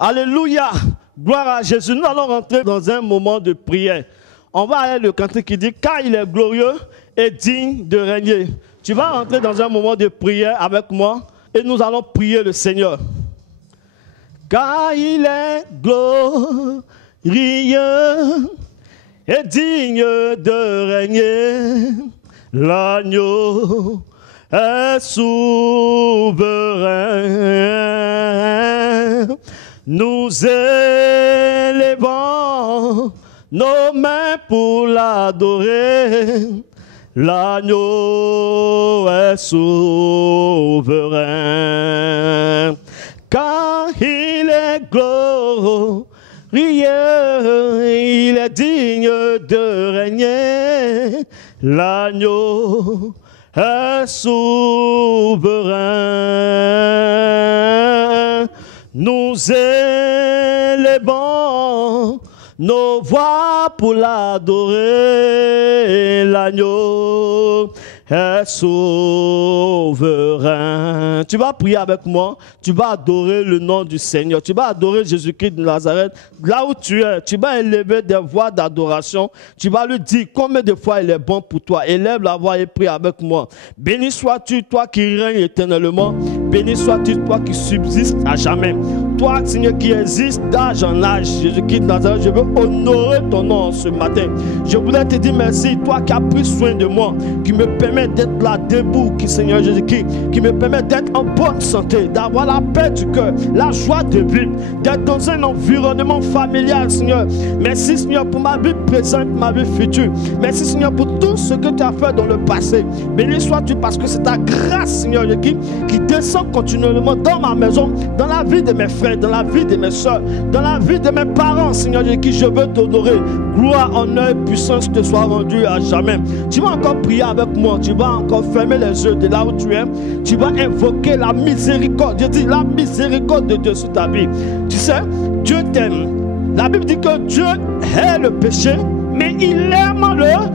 Alléluia, gloire à Jésus. Nous allons rentrer dans un moment de prière. On va aller le cantique qui dit, car il est glorieux et digne de régner. Tu vas rentrer dans un moment de prière avec moi et nous allons prier le Seigneur. Car il est glorieux et digne de régner, l'agneau est souverain. Nous élevons nos mains pour l'adorer. L'agneau est souverain. Car il est glorieux, il est digne de régner. L'agneau est souverain. Nous élevons nos voix pour l'adorer. L'agneau est souverain. Tu vas prier avec moi. Tu vas adorer le nom du Seigneur. Tu vas adorer Jésus-Christ de Nazareth. Là où tu es, tu vas élever des voix d'adoration. Tu vas lui dire combien de fois il est bon pour toi. Élève la voix et prie avec moi. Béni sois-tu, toi qui règnes éternellement. Béni sois-tu, toi qui subsistes à jamais. Toi, Seigneur, qui existe d'âge en âge. Jésus-Christ de Nazareth, je veux honorer ton nom ce matin. Je voulais te dire merci, toi qui as pris soin de moi, qui me permet d'être là debout, qui, Seigneur Jésus-Christ, qui me permet d'être en bonne santé, d'avoir la paix du cœur, la joie de vivre, d'être dans un environnement familial, Seigneur. Merci, Seigneur, pour ma vie présente, ma vie future. Merci, Seigneur, pour tout ce que tu as fait dans le passé. Béni sois-tu parce que c'est ta grâce, Seigneur Jésus-Christ, qui descend continuellement dans ma maison, dans la vie de mes frères, dans la vie de mes soeurs, dans la vie de mes parents, Seigneur Jésus-Christ. Je veux t'honorer. Gloire, honneur et puissance te soient rendus à jamais. Tu vas encore prier avec moi. Tu vas encore fermer les yeux de là où tu es. Tu vas invoquer la miséricorde. Je dis la miséricorde de Dieu sur ta vie. Tu sais, Dieu t'aime. La Bible dit que Dieu hait le péché, mais il aime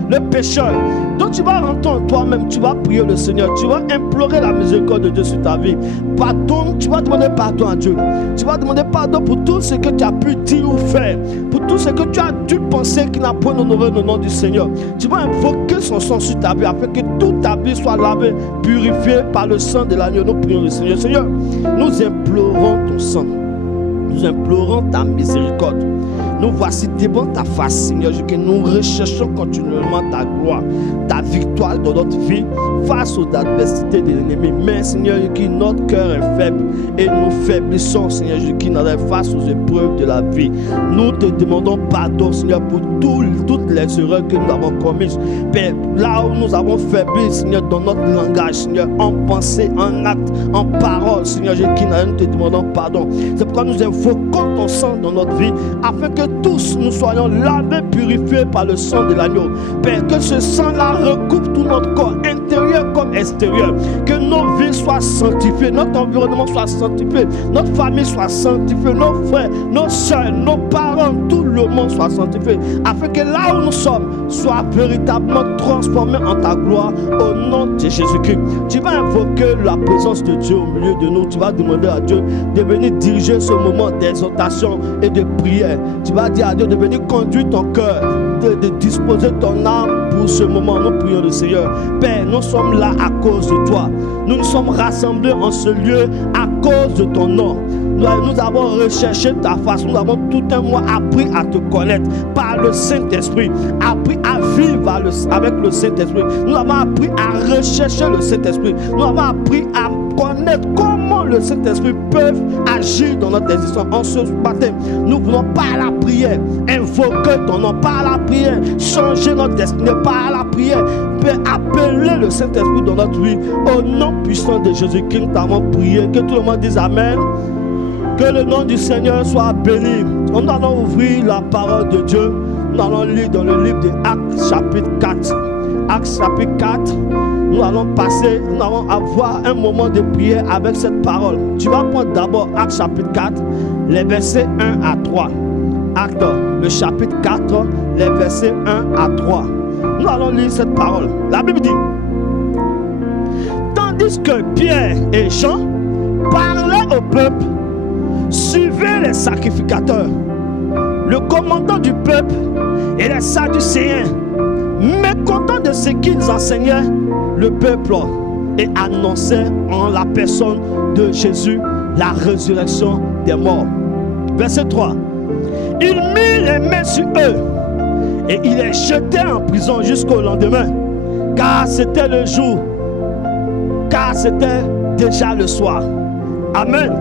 le pécheur. Donc tu vas rentrer en toi-même, tu vas prier le Seigneur, tu vas implorer la miséricorde de Dieu sur ta vie. Pardon, tu vas demander pardon à Dieu. Tu vas demander pardon pour tout ce que tu as pu dire ou faire, pour tout ce que tu as dû penser qui n'a pas honoré le nom du Seigneur. Tu vas invoquer son sang sur ta vie afin que toute ta vie soit lavée, purifiée par le sang de l'agneau. Nous prions le Seigneur. Seigneur, nous implorons ton sang. Nous implorons ta miséricorde. Nous voici devant ta face, Seigneur, que nous recherchons continuellement ta gloire, ta victoire dans notre vie face aux adversités de l'ennemi. Mais, Seigneur, que notre cœur est faible et nous faiblissons, Seigneur, qui face aux épreuves de la vie. Nous te demandons pardon, Seigneur, pour toutes les erreurs que nous avons commises. Père, là où nous avons faibli, Seigneur, dans notre langage, Seigneur, en pensée, en acte, en parole, Seigneur, nous te demandons pardon. C'est pourquoi nous invoquons ton sang dans notre vie, afin que tous nous soyons lavés, purifiés par le sang de l'agneau. Père, que ce sang-là recoupe tout notre corps, intérieur comme extérieur. Que nos vies soient sanctifiées, notre environnement soit sanctifié, notre famille soit sanctifiée, nos frères, nos soeurs, nos parents, tout le monde soit sanctifié. Afin que là où nous sommes, soit véritablement transformé en ta gloire au nom de Jésus-Christ. Tu vas invoquer la présence de Dieu au milieu de nous. Tu vas demander à Dieu de venir diriger ce moment d'exhortation et de prière. Tu vas dire à Dieu de venir conduire ton cœur, de disposer ton âme pour ce moment. Nous prions le Seigneur. Père, nous sommes là à cause de toi. Nous nous sommes rassemblés en ce lieu à cause de ton nom. Nous avons recherché ta face. Nous avons tout un mois appris à te connaître par le Saint-Esprit, appris à vivre avec le Saint-Esprit. Nous avons appris à rechercher le Saint-Esprit. Nous avons appris à connaître comment le Saint-Esprit peut agir dans notre existence. En ce matin, nous voulons par la prière invoquer ton nom, par la prière changer notre destinée, par la prière appeler le Saint-Esprit dans notre vie. Au nom puissant de Jésus-Christ, nous avons prié. Que tout le monde dise Amen. Que le nom du Seigneur soit béni. Nous allons ouvrir la parole de Dieu. Nous allons lire dans le livre de Actes chapitre 4. Actes chapitre 4. Nous allons avoir un moment de prière avec cette parole. Tu vas prendre d'abord Actes chapitre 4, les versets 1 à 3. Actes, le chapitre 4, les versets 1 à 3. Nous allons lire cette parole. La Bible dit: tandis que Pierre et Jean parlaient au peuple, suivez les sacrificateurs, le commandant du peuple et les Sadducéens, mécontents de ce qu'ils enseignaient le peuple, et annonçaient en la personne de Jésus la résurrection des morts. Verset 3. Il mit les mains sur eux et il les jetait en prison jusqu'au lendemain, car c'était le jour, car c'était déjà le soir. Amen.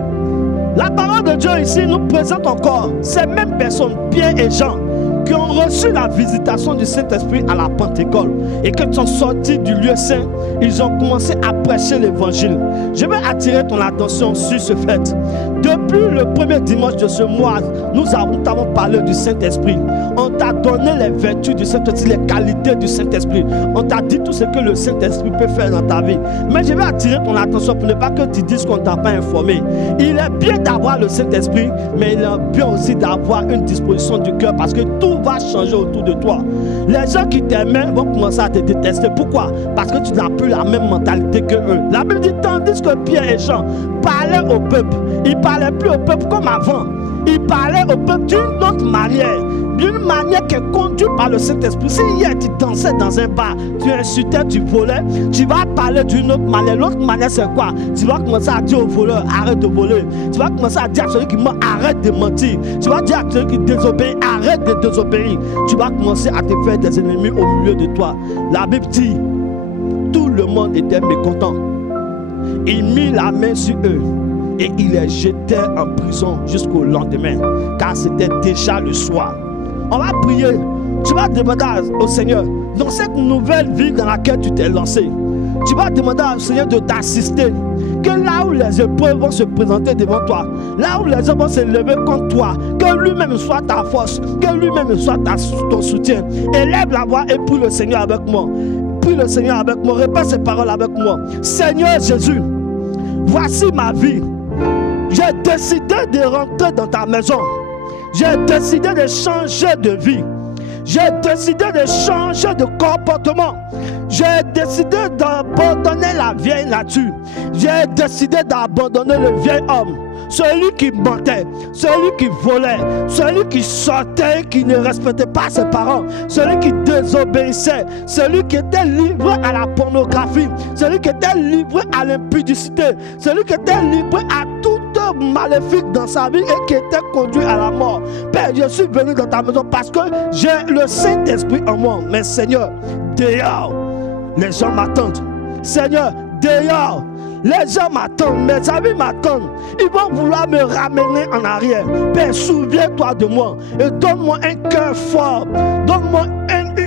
La parole de Dieu ici nous présente encore ces mêmes personnes, Pierre et Jean, qui ont reçu la visitation du Saint-Esprit à la Pentecôte et qui sont sortis du lieu saint, ils ont commencé à prêcher l'évangile. Je vais attirer ton attention sur ce fait. Depuis le premier dimanche de ce mois, nous avons parlé du Saint-Esprit. On t'a donné les vertus du Saint-Esprit, les qualités du Saint-Esprit. On t'a dit tout ce que le Saint-Esprit peut faire dans ta vie. Mais je vais attirer ton attention pour ne pas que tu dises qu'on ne t'a pas informé. Il est bien d'avoir le Saint-Esprit, mais il est bien aussi d'avoir une disposition du cœur, parce que tout va changer autour de toi. Les gens qui t'aimaient vont commencer à te détester. Pourquoi? Parce que tu n'as plus la même mentalité que eux. La Bible dit, tandis que Pierre et Jean parlaient au peuple, ils ne parlaient plus au peuple comme avant. Ils parlaient au peuple d'une autre manière qui est conduite par le Saint-Esprit. Si hier tu dansais dans un bar, tu insultais, tu volais, tu vas parler d'une autre manière. L'autre manière c'est quoi? Tu vas commencer à dire au voleur, arrête de voler. Tu vas commencer à dire à celui qui ment, arrête de mentir. Tu vas dire à celui qui désobéit, arrête de désobéir. Tu vas commencer à te faire des ennemis au milieu de toi. La Bible dit, tout le monde était mécontent. Il mit la main sur eux et il les jetait en prison jusqu'au lendemain, car c'était déjà le soir. On va prier. Tu vas demander au Seigneur, dans cette nouvelle vie dans laquelle tu t'es lancé, tu vas demander au Seigneur de t'assister. Que là où les épreuves vont se présenter devant toi, là où les épreuves vont se lever contre toi, que lui-même soit ta force, que lui-même soit ton soutien. Élève la voix et prie le Seigneur avec moi. Prie le Seigneur avec moi. Répète ces paroles avec moi. Seigneur Jésus, voici ma vie. J'ai décidé de rentrer dans ta maison. J'ai décidé de changer de vie. J'ai décidé de changer de comportement. J'ai décidé d'abandonner la vieille nature. J'ai décidé d'abandonner le vieil homme. Celui qui mentait, celui qui volait, celui qui sortait, qui ne respectait pas ses parents, celui qui désobéissait, celui qui était livré à la pornographie, celui qui était livré à l'impudicité, celui qui était livré à tout maléfique dans sa vie et qui était conduit à la mort. Père, je suis venu dans ta maison parce que j'ai le Saint-Esprit en moi. Mais Seigneur, dehors, les gens m'attendent. Seigneur, dehors, les gens m'attendent, mes amis m'attendent. Ils vont vouloir me ramener en arrière. Père, souviens-toi de moi et donne-moi un cœur fort. Donne-moi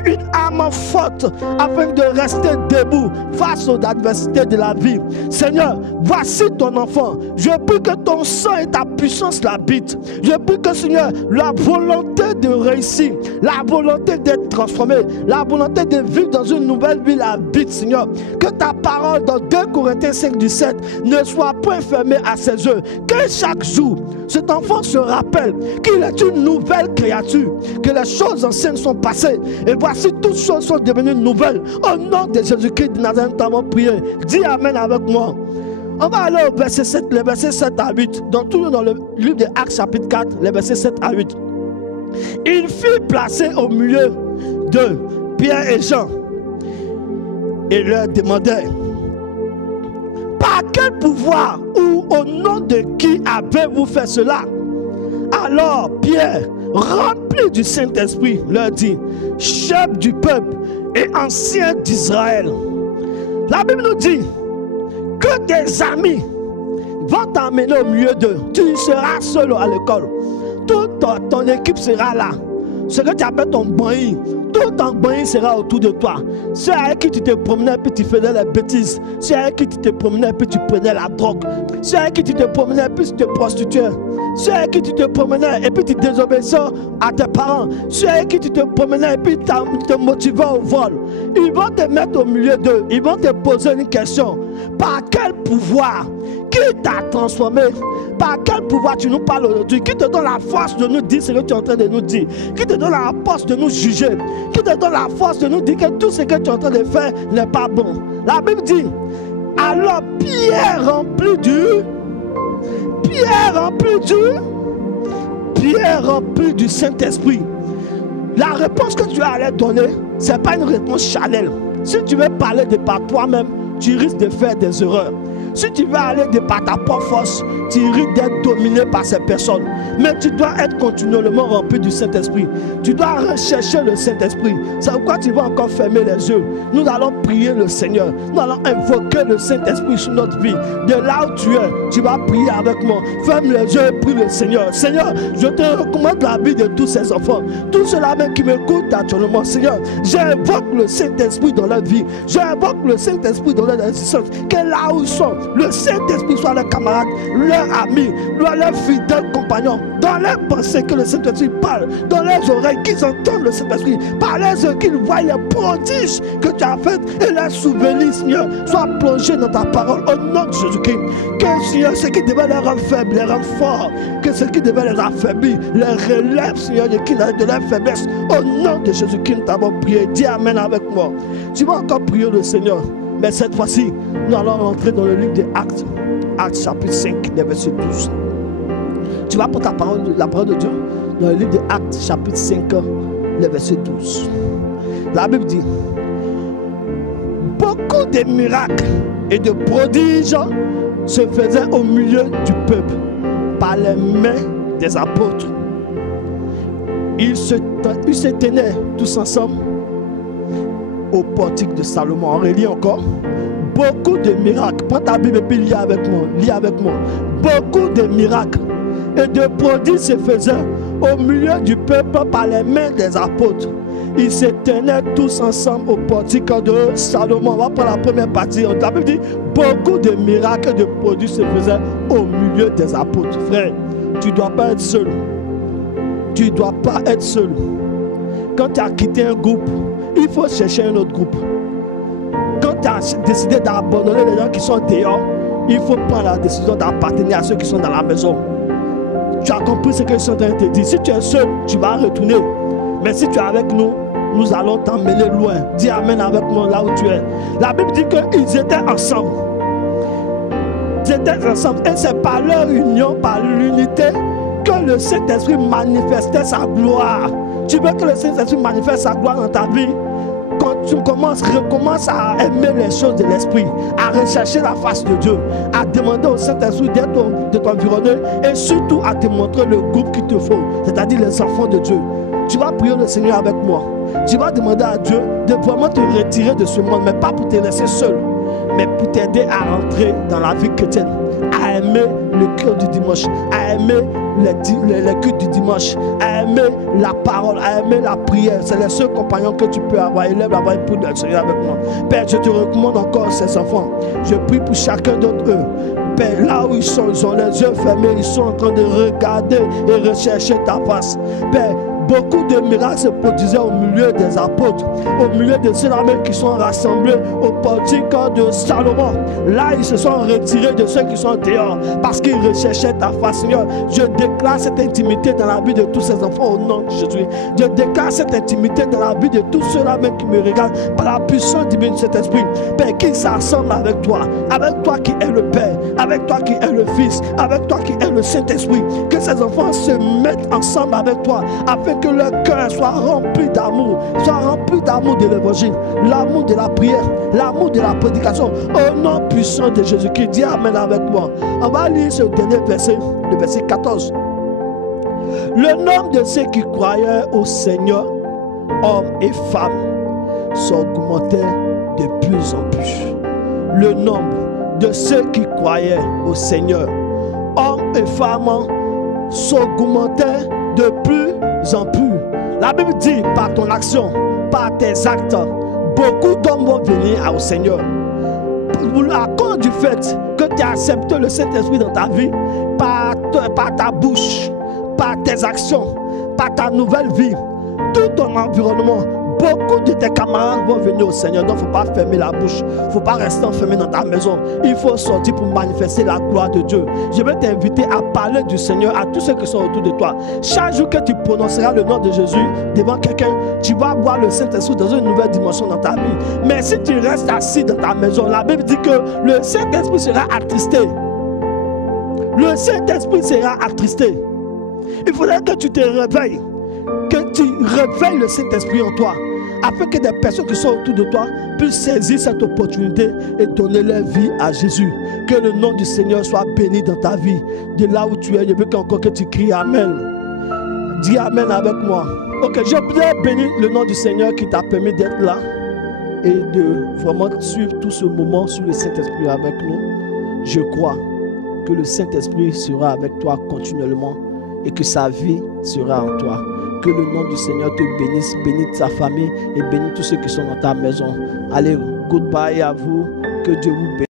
une âme forte afin de rester debout face aux adversités de la vie. Seigneur, voici ton enfant. Je prie que ton sang et ta puissance l'habitent. Je prie que, Seigneur, la volonté de réussir, la volonté d'être transformé, la volonté de vivre dans une nouvelle vie l'habite, Seigneur. Que ta parole dans 2 Corinthiens 5:17 ne soit point fermée à ses yeux. Que chaque jour, cet enfant se rappelle qu'il est une nouvelle créature, que les choses anciennes sont passées et voici toutes choses sont devenues nouvelles. Au nom de Jésus-Christ de Nazareth, nous t'avons prié. Dis Amen avec moi. On va aller au verset 7, les versets 7 à 8. Toujours dans le livre de Actes chapitre 4, les versets 7 à 8. Il fut placé au milieu de Pierre et Jean et leur demandait: par quel pouvoir ou au nom de qui avez-vous fait cela? Alors Pierre, rempli du Saint-Esprit, leur dit: chef du peuple et ancien d'Israël. La Bible nous dit que tes amis vont t'emmener au milieu d'eux. Tu seras seul à l'école. Toute ton équipe sera là. Ce que tu appelles ton bain, tout ton bain sera autour de toi. Ceux avec qui tu te promenais puis tu faisais les bêtises. Ceux avec qui tu te promenais puis tu prenais la drogue. Ceux avec qui tu te promenais puis tu te prostituais. Ceux avec qui tu te promenais et puis tu désobéissais à tes parents. Ceux avec qui tu te promenais et puis tu te motivais au vol. Ils vont te mettre au milieu d'eux. Ils vont te poser une question. Par quel pouvoir? Qui t'a transformé? Par quel pouvoir tu nous parles aujourd'hui? Qui te donne la force de nous dire ce que tu es en train de nous dire? Qui te donne la force de nous juger? Qui te donne la force de nous dire que tout ce que tu es en train de faire n'est pas bon? La Bible dit: alors Pierre, rempli Pierre rempli du Saint-Esprit. La réponse que tu allais donner, ce n'est pas une réponse charnelle. Si tu veux parler de par toi-même, tu risques de faire des erreurs. Si tu veux aller de par ta propre force, tu risques d'être dominé par ces personnes. Mais tu dois être continuellement rempli du Saint-Esprit. Tu dois rechercher le Saint-Esprit. C'est pourquoi tu vas encore fermer les yeux. Nous allons prier le Seigneur. Nous allons invoquer le Saint-Esprit sur notre vie. De là où tu es, tu vas prier avec moi. Ferme les yeux et prie le Seigneur. Seigneur, je te recommande la vie de tous ces enfants. Tous ceux-là même qui m'écoutent actuellement. Seigneur, j'invoque le Saint-Esprit dans leur vie. J'invoque le Saint-Esprit dans leur existence. Que là où ils sont, le Saint-Esprit soit leurs camarades, leurs amis, leurs fidèles compagnons. Dans leurs pensées, que le Saint-Esprit parle. Dans leurs oreilles, qu'ils entendent le Saint-Esprit. Par les yeux, qu'ils voient les prodiges que tu as fait. Et les souvenirs, Seigneur, soient plongés dans ta parole. Au nom de Jésus-Christ. Que, Seigneur, ce qui devait les rendre faibles, les rendre forts. Que ce qui devait les affaiblir, les relève, Seigneur, de leur faiblesse. Au nom de Jésus-Christ, nous t'avons prié. Dis Amen avec moi. Tu vas encore prier le Seigneur. Mais cette fois-ci, nous allons rentrer dans le livre des Actes. Actes chapitre 5, verset 12. Tu vas prendre la parole de Dieu dans le livre des Actes chapitre 5, verset 12. La Bible dit: beaucoup de miracles et de prodiges se faisaient au milieu du peuple par les mains des apôtres. Ils se tenaient tous ensemble au portique de Salomon. On relit encore. Beaucoup de miracles. Prends ta Bible et puis lis avec moi. Lis avec moi. Beaucoup de miracles et de prodiges se faisaient au milieu du peuple par les mains des apôtres. Ils se tenaient tous ensemble au portique de Salomon. On va prendre la première partie. La Bible dit: beaucoup de miracles et de prodiges se faisaient au milieu des apôtres. Frère, tu ne dois pas être seul. Tu ne dois pas être seul. Quand tu as quitté un groupe, il faut chercher un autre groupe. Quand tu as décidé d'abandonner les gens qui sont dehors, il faut prendre la décision d'appartenir à ceux qui sont dans la maison. Tu as compris ce que je suis en train de te dire. Si tu es seul, tu vas retourner. Mais si tu es avec nous, nous allons t'emmener loin. Dis Amen avec moi là où tu es. La Bible dit qu'ils étaient ensemble. Ils étaient ensemble. Et c'est par leur union, par l'unité, que le Saint-Esprit manifestait sa gloire. Tu veux que le Saint-Esprit manifeste sa gloire dans ta vie? Quand tu recommences à aimer les choses de l'Esprit, à rechercher la face de Dieu, à demander au Saint-Esprit de t'environner et surtout à te montrer le groupe qu'il te faut, c'est-à-dire les enfants de Dieu. Tu vas prier le Seigneur avec moi. Tu vas demander à Dieu de vraiment te retirer de ce monde, mais pas pour te laisser seul, mais pour t'aider à rentrer dans la vie chrétienne, à aimer le culte du dimanche, à aimer les cultes du dimanche, à aimer la parole, à aimer la prière. C'est les seuls compagnons que tu peux avoir. Élève la voix et prie le Seigneur avec moi. Père, je te recommande encore ces enfants. Je prie pour chacun d'entre eux. Père, là où ils ont les yeux fermés, ils sont en train de regarder et rechercher ta face. Père, beaucoup de miracles se produisaient au milieu des apôtres, au milieu de ceux-là même qui sont rassemblés au portique de Salomon. Là, ils se sont retirés de ceux qui sont dehors parce qu'ils recherchaient ta face, Seigneur. Je déclare cette intimité dans la vie de tous ces enfants au nom de Jésus. Je déclare cette intimité dans la vie de tous ceux-là même qui me regardent par la puissance divine de cet esprit. Père, qu'ils s'assemblent avec toi qui est le Père, avec toi qui est le Fils, avec toi qui est le Saint-Esprit. Que ces enfants se mettent ensemble avec toi afin que leur cœur soit rempli d'amour, de l'évangile, l'amour de la prière, l'amour de la prédication, au nom puissant de Jésus-Christ. Dis Amen avec moi. On va lire ce dernier verset, le verset 14. Le nombre de ceux qui croyaient au Seigneur, hommes et femmes, s'augmentait de plus en plus. Le nombre de ceux qui croyaient au Seigneur, hommes et femmes, s'augmentait de plus en plus. La Bible dit, par ton action, par tes actes, beaucoup d'hommes vont venir au Seigneur. À cause du fait que tu as accepté le Saint-Esprit dans ta vie, par ta bouche, par tes actions, par ta nouvelle vie, tout ton environnement, beaucoup de tes camarades vont venir au Seigneur. Donc il ne faut pas fermer la bouche. Il ne faut pas rester enfermé dans ta maison. Il faut sortir pour manifester la gloire de Dieu. Je vais t'inviter à parler du Seigneur à tous ceux qui sont autour de toi. Chaque jour que tu prononceras le nom de Jésus devant quelqu'un, tu vas voir le Saint-Esprit dans une nouvelle dimension dans ta vie. Mais si tu restes assis dans ta maison, la Bible dit que le Saint-Esprit sera attristé. le Saint-Esprit sera attristé. Il faudrait que tu te réveilles, que tu réveilles le Saint-Esprit en toi, afin que des personnes qui sont autour de toi puissent saisir cette opportunité et donner leur vie à Jésus. Que le nom du Seigneur soit béni dans ta vie. De là où tu es, je veux encore que tu cries Amen. Dis Amen avec moi. Ok, je voudrais bénir le nom du Seigneur qui t'a permis d'être là et de vraiment suivre tout ce moment sur le Saint-Esprit avec nous. Je crois que le Saint-Esprit sera avec toi continuellement et que sa vie sera en toi. Que le nom du Seigneur te bénisse, bénisse ta famille et bénisse tous ceux qui sont dans ta maison. Allez, goodbye à vous, que Dieu vous bénisse.